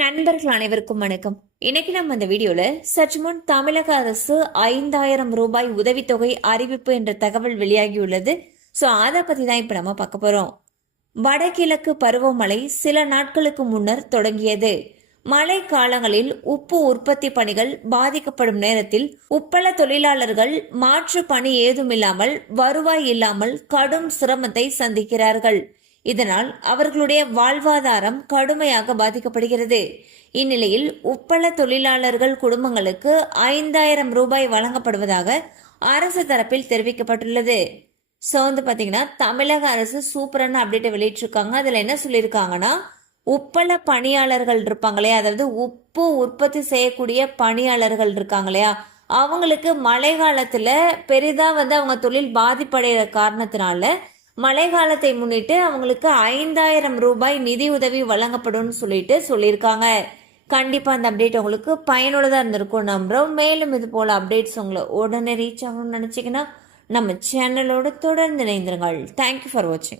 நண்பர்கள் அனைவருக்கும் வணக்கம் இன்னைக்கு நம்ம இந்த வீடியோல சற்று முன் தமிழக அரசு ஐந்தாயிரம் ரூபாய் உதவித்தொகை அறிவிப்பு என்ற தகவல் வெளியாகியுள்ளது ஸோ அதை பத்தி தான் இப்போ நம்ம பார்க்க போறோம் வடகிழக்கு பருவமழை சில நாட்களுக்கு முன்னர் தொடங்கியது மழை காலங்களில் உப்பு உற்பத்தி பணிகள் பாதிக்கப்படும் நேரத்தில் உப்பள தொழிலாளர்கள் மாற்று பணி ஏதுமில்லாமல் வருவாய் இல்லாமல் கடும் சிரமத்தை சந்திக்கிறார்கள் இதனால் அவர்களுடைய வாழ்வாதாரம் கடுமையாக பாதிக்கப்படுகிறது இந்நிலையில் உப்பள தொழிலாளர்கள் குடும்பங்களுக்கு ஐந்தாயிரம் ரூபாய் வழங்கப்படுவதாக அரசு தரப்பில் தெரிவிக்கப்பட்டுள்ளது ஸோ வந்து பார்த்தீங்கன்னா தமிழக அரசு சூப்பரான அப்டேட் வெளியிட்டிருக்காங்க அதில் என்ன சொல்லியிருக்காங்கன்னா உப்பள பணியாளர்கள் இருப்பாங்களே அதாவது உப்பு உற்பத்தி செய்யக்கூடிய பணியாளர்கள் இருக்காங்க இல்லையா அவங்களுக்கு மழை காலத்தில் பெரிதாக வந்து அவங்க தொழில் பாதிப்படைகிற காரணத்தினால மழை காலத்தை முன்னிட்டு அவங்களுக்கு ஐந்தாயிரம் ரூபாய் நிதியுதவி வழங்கப்படும் சொல்லிட்டு சொல்லியிருக்காங்க கண்டிப்பாக அந்த அப்டேட் உங்களுக்கு பயனுள்ளதாக இருந்திருக்கும் நம்புகிறோம் மேலும் இது போல் அப்டேட்ஸ் உங்களை உடனே ரீச் ஆகணும்னு நினச்சிங்கன்னா நம்ம சேனலோடு தொடர்ந்து இணைந்திருங்கள் தேங்க்யூ ஃபார் வாட்சிங்